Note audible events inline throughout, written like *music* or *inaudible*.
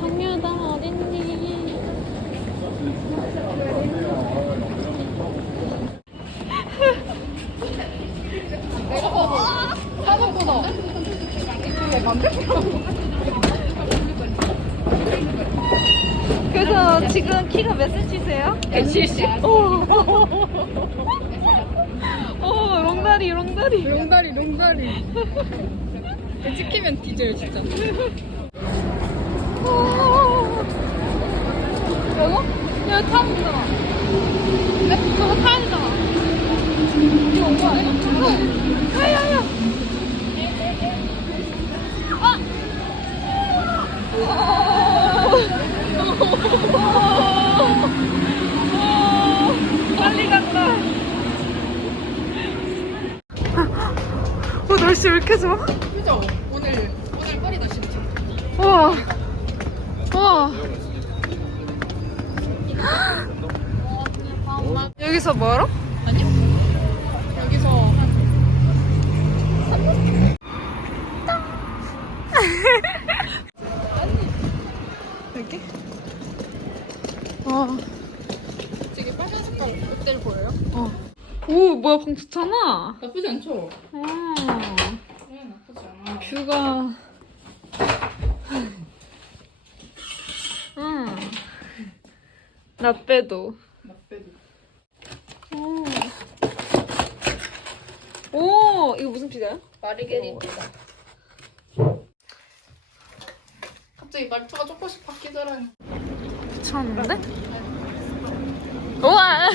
상여당 어딨니? 그래서 지금 키가 몇 cm세요? 170. 오. *laughs* 오, 롱다리, 롱다리. 롱다리 롱다리 *laughs* 찍히면 뒤져요 진짜 야, 타면 되잖아. 야, 저거 타야 되잖아. 이거 온거 아니야? 야, 야, 야. 빨리 간다. 어, 날씨 왜 이렇게 좋아? 그죠? 오늘, 오늘 파리 날씨. 우와. 우와. 여기서 멀어? 아니요? 여기서 한 여기? *laughs* 와. 되게 빨간 색깔 옷들 보여요? 어. 오, 뭐야, 방 좋잖아. 나쁘지 않죠? 어. 네, 나쁘지 않아. 뷰가. 응. 나 빼도. 나빼도. 오. 오, 이거 무슨 피자야? 마르게리티다. 갑자기 말투가 조금씩 바뀌더라니. 미쳤는데? 우와!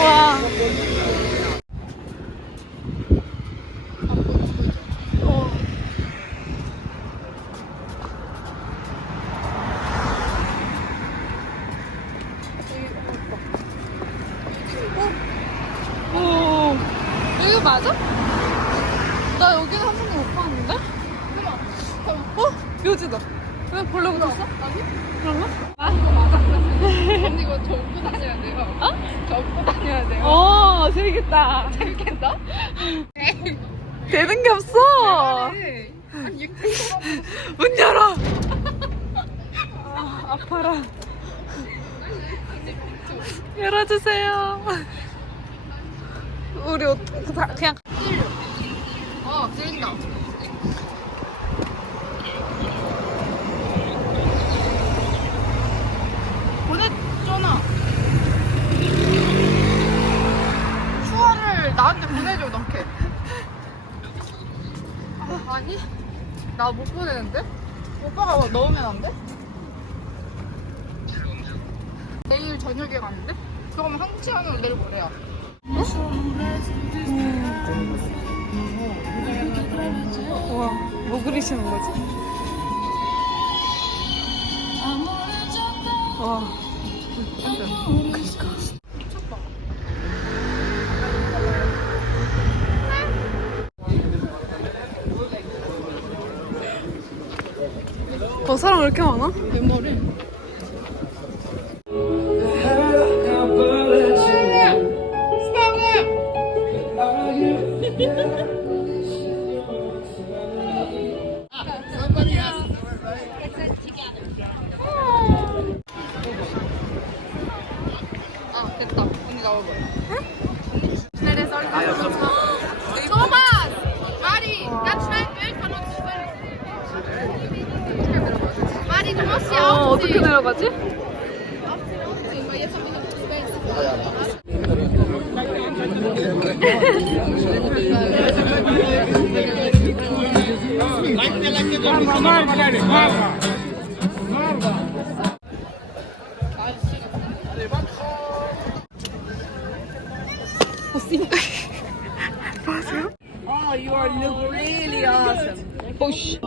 와. 어. 오. 여기 맞아? 나 여기는 한 번도 못 봤는데? 어? 묘지다. 왜 벌레 붙었어? 아니? 그런가? 언니 이거 저 입고 다녀야 돼요. 어? 저 입고 다녀야 돼요. 어, 재밌겠다. 재밌겠다? *laughs* 되는 게 없어. 네. 아니, 이거 문 열어. *laughs* 아, 아파라. 열어주세요. 우리 옷, 다, 그냥. 어, 들린다. 보냈잖아. 수화를 나한테 보내줘, 너게 아, 아니? 나 못 보내는데? 오빠가 뭐 넣으면 안 돼? 내일 저녁에 가는데? 그러면 한국 시간으로 내일 모레야. 우와, 뭐 그리시는 거지? 와. 미쳤다. 어, 사람 왜 이렇게 많아? 멤버를. 됐다 언니 나와봐 Thomas! Mari, ganz schnell ein Bild von uns. Mari, du musst hier 어, 어떻게 aufziehen. 내려가지? Aufziehen, aufziehen, weil jetzt haben wir noch das Bild. Oh, you are look Push.